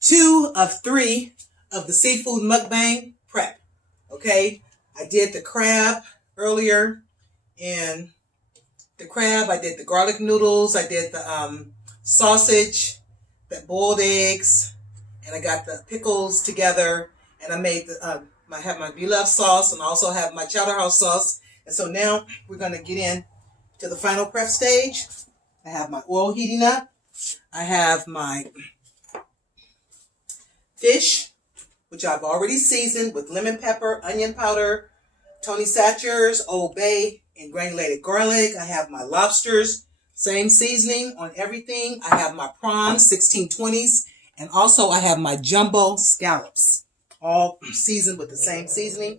2 of 3 of the seafood mukbang prep. Okay, I did the crab earlier, and the crab, I did the garlic noodles, I did the sausage, the boiled eggs, and I got the pickles together, and I made I have my beloved sauce, and I also have my chowder house sauce. And so now we're going to get in to the final prep stage. I have my oil heating up. I have my fish, which I've already seasoned with lemon pepper, onion powder, Tony Satchers, Old Bay, and granulated garlic. I have my lobsters, same seasoning on everything. I have my prawns, 1620s, and also I have my jumbo scallops, all seasoned with the same seasoning.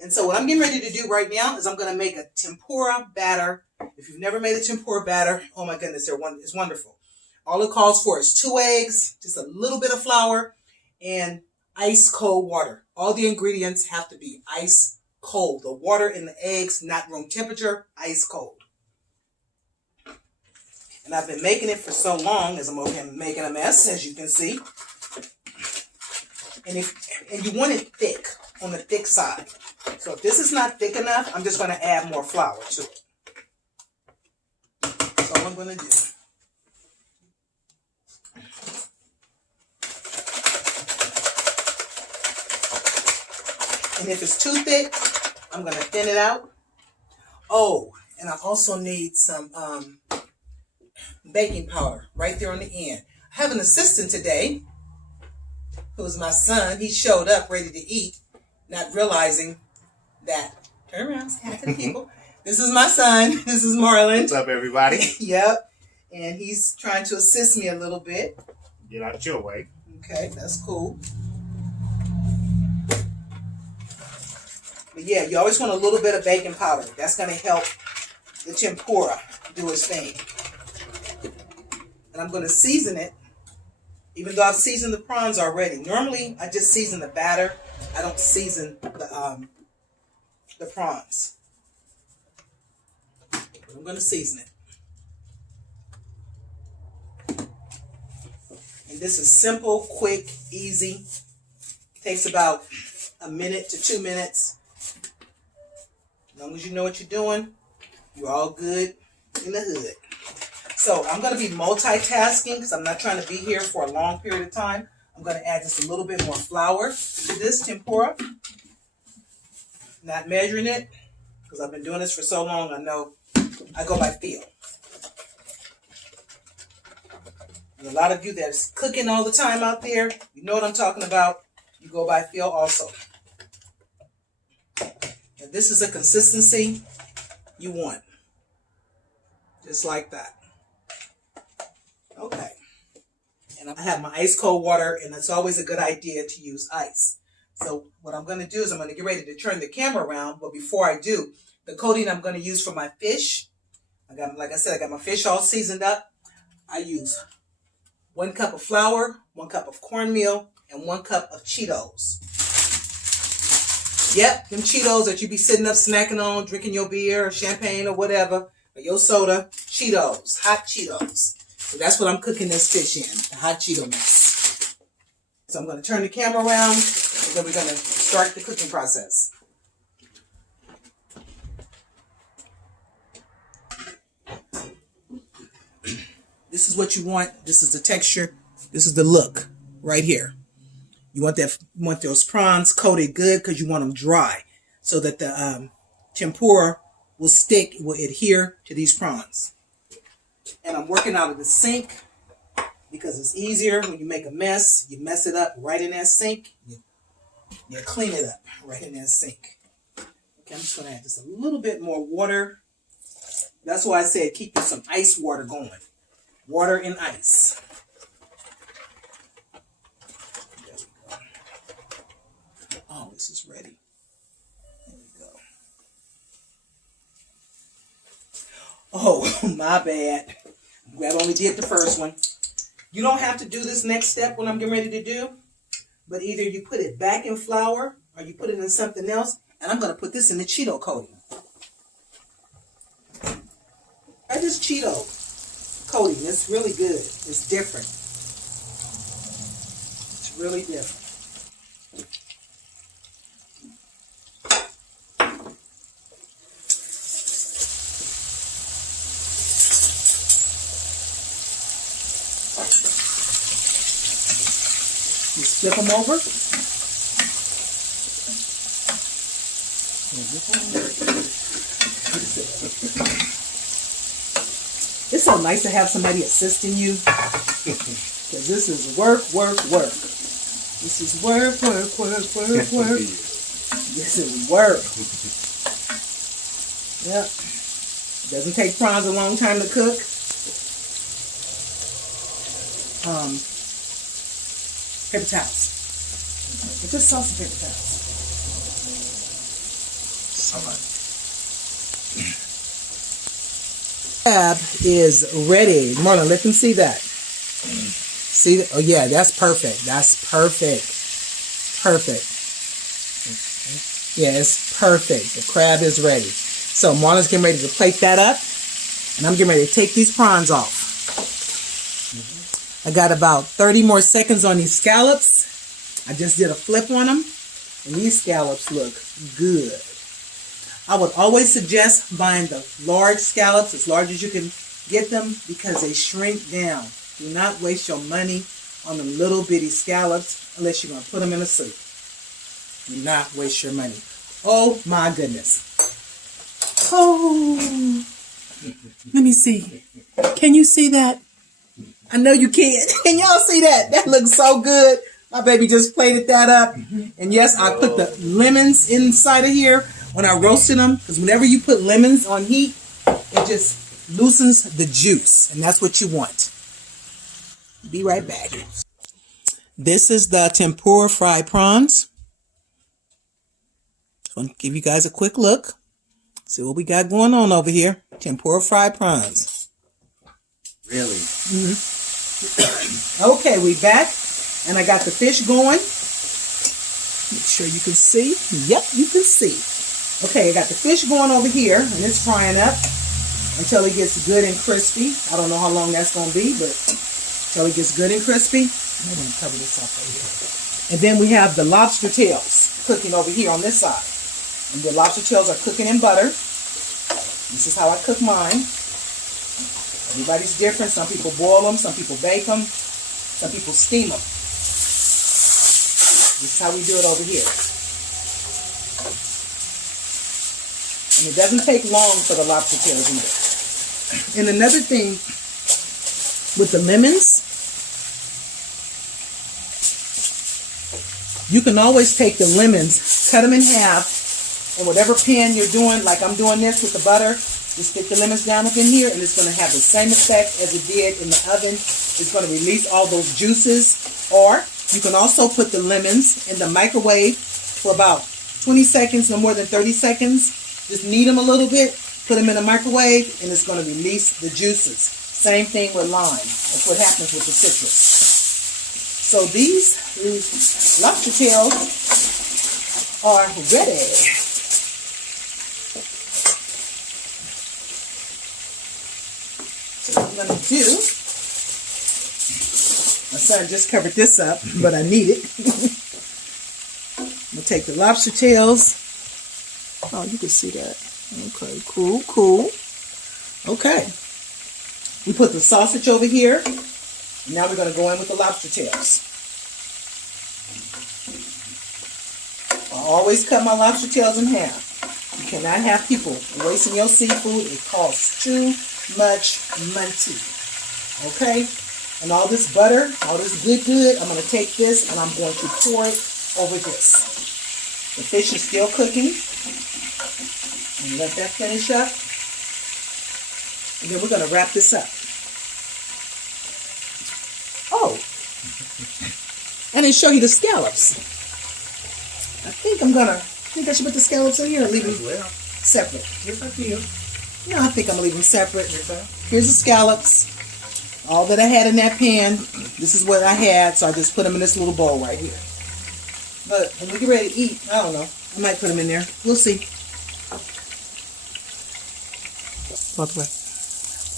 And so what I'm getting ready to do right now is I'm going to make a tempura batter. If you've never made a tempura batter, oh my goodness, it's wonderful. All it calls for is 2 eggs, just a little bit of flour, and ice cold water. All the ingredients have to be ice cold. The water in the eggs, not room temperature, ice cold. And I've been making it for so long, as I'm making a mess, as you can see. And you want it thick, on the thick side. So if this is not thick enough, I'm just going to add more flour to it. That's all I'm going to do. And if it's too thick, I'm going to thin it out. Oh, and I also need some baking powder right there on the end. I have an assistant today, who's my son. He showed up ready to eat, not realizing that, turn around, say hi to the people. This is my son. This is Marlon. What's up, everybody? Yep. And he's trying to assist me a little bit. Get out your way. Okay, that's cool. But yeah, you always want a little bit of baking powder. That's going to help the tempura do its thing. And I'm going to season it, even though I've seasoned the prawns already. Normally, I just season the batter. I don't season the prawns. But I'm going to season it. And this is simple, quick, easy. It takes about a minute to 2 minutes. As long as you know what you're doing, you're all good in the hood. So I'm going to be multitasking because I'm not trying to be here for a long period of time. I'm going to add just a little bit more flour to this tempura. Not measuring it because I've been doing this for so long. I know I go by feel. And a lot of you that's cooking all the time out there, you know what I'm talking about. You go by feel also. And this is a consistency you want. Just like that. Okay. And I have my ice cold water, and it's always a good idea to use ice. So what I'm going to do is I'm going to get ready to turn the camera around. But before I do, the coating I'm going to use for my fish, like I said, I got my fish all seasoned up. I use 1 cup of flour, 1 cup of cornmeal, and 1 cup of Cheetos. Yep, them Cheetos that you be sitting up snacking on, drinking your beer or champagne or whatever, or your soda. Cheetos, hot Cheetos. So that's what I'm cooking this fish in, the hot Cheeto mix. So I'm going to turn the camera around, and then we're going to start the cooking process. This is what you want. This is the texture. This is the look right here. You want those prawns coated good because you want them dry so that the tempura will stick, will adhere to these prawns. And I'm working out of the sink because it's easier when you make a mess. You mess it up right in that sink. You clean it up right in that sink. Okay, I'm just going to add just a little bit more water. That's why I said keep you some ice water going. Water and ice. There we go. Oh, this is ready. There we go. Oh, my bad. I only did the first one. You don't have to do this next step when I'm getting ready to do, but either you put it back in flour or you put it in something else, and I'm going to put this in the Cheeto coating. Try this Cheeto coating. It's really good. It's different. Really different. Just flip them over. It's so nice to have somebody assisting you. Because this is work. This is work. This is work. Yep. Doesn't take prawns a long time to cook. Paper towels. It's just sauce and paper towels. Crab is ready. Marlon, let them see that. See? Oh yeah, that's perfect. That's perfect. Perfect. Yeah, it's perfect. The crab is ready. So Marlon's getting ready to plate that up, and I'm getting ready to take these prawns off. I got about 30 more seconds on these scallops. I just did a flip on them, and these scallops look good. I would always suggest buying the large scallops, as large as you can get them, because they shrink down. Do not waste your money on them little bitty scallops unless you're going to put them in a soup. Do not waste your money. Oh my goodness. Oh, let me see. Can you see that? I know you can. Can y'all see that? That looks so good. My baby just plated that up. And yes, I put the lemons inside of here when I roasted them. Because whenever you put lemons on heat, it just loosens the juice. And that's what you want. Be right back. This is the tempura fried prawns. I'm going to give you guys a quick look. See what we got going on over here. Tempura fried prawns. Really? Mm-hmm. Okay, we back. And I got the fish going. Make sure you can see. Yep, you can see. Okay, I got the fish going over here. And it's frying up until it gets good and crispy. I don't know how long that's going to be, but until it gets good and crispy. I'm going to cover this up right here. And then we have the lobster tails cooking over here on this side. And the lobster tails are cooking in butter. This is how I cook mine. Everybody's different. Some people boil them. Some people bake them. Some people steam them. This is how we do it over here. And it doesn't take long for the lobster tails either. And another thing with the lemons, you can always take the lemons, cut them in half, and whatever pan you're doing, like I'm doing this with the butter, just stick the lemons down up in here, and it's going to have the same effect as it did in the oven. It's going to release all those juices. Or you can also put the lemons in the microwave for about 20 seconds, no more than 30 seconds. Just knead them a little bit, put them in the microwave, and it's going to release the juices. Same thing with lime. That's what happens with the citrus. So these lobster tails are ready. So what I'm going to do, my son just covered this up, but I need it. I'm going to take the lobster tails. Oh, you can see that. Okay, cool. Okay. We put the sausage over here. Now we're going to go in with the lobster tails. I always cut my lobster tails in half. You cannot have people wasting your seafood. It costs too much money. Okay? And all this butter, all this good, I'm going to take this and I'm going to pour it over this. The fish is still cooking. And let that finish up. And then we're going to wrap this up. Oh. I didn't show you the scallops. I think I should put the scallops in here and leave them separate. It's up to you. No, I think I'm going to leave them separate. Here's the scallops. All that I had in that pan. This is what I had, so I just put them in this little bowl right here. But when we get ready to eat, I don't know. I might put them in there. We'll see.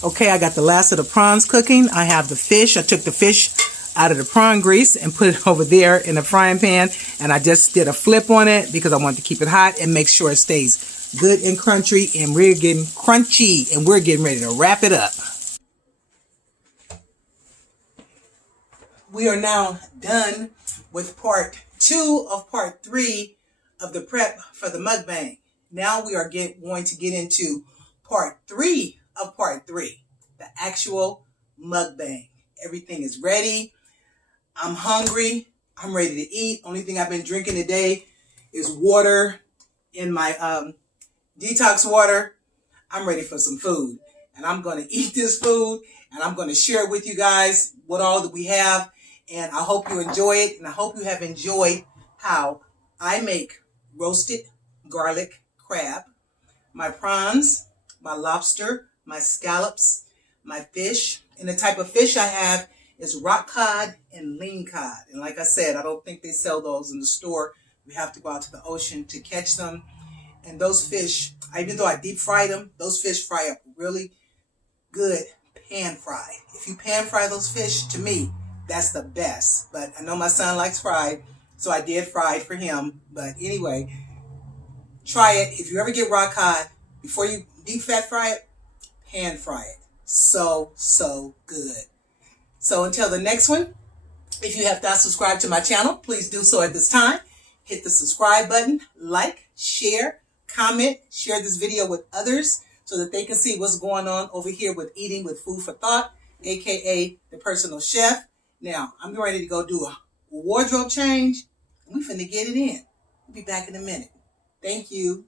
Okay, I got the last of the prawns cooking. I have the fish. I took the fish out of the prawn grease and put it over there in the frying pan. And I just did a flip on it because I wanted to keep it hot and make sure it stays good and crunchy. And we're getting crunchy and we're getting ready to wrap it up. We are now done with part 2 of part 3 of the prep for the mukbang. Now we are going to get into part 3 of part 3, the actual mukbang. Everything is ready. I'm hungry. I'm ready to eat. Only thing I've been drinking today is water in my detox water. I'm ready for some food. And I'm going to eat this food and I'm going to share with you guys what all that we have. And I hope you enjoy it. And I hope you have enjoyed how I make roasted garlic crab, my prawns, my lobster, my scallops, my fish. And the type of fish I have is rock cod and lean cod. And like I said, I don't think they sell those in the store. We have to go out to the ocean to catch them. And those fish, even though I deep fried them, those fish fry up really good pan fried. If you pan fry those fish, to me, that's the best. But I know my son likes fried, so I did fry for him. But anyway, try it. If you ever get rock cod, before you deep fat fry it, pan fry it. So good. So until the next one, if you have not subscribed to my channel, please do so at this time. Hit the subscribe button, like, share, comment, share this video with others so that they can see what's going on over here with Eating with Food for Thought, aka the personal chef. Now, I'm ready to go do a wardrobe change, and we finna get it in. We'll be back in a minute. Thank you.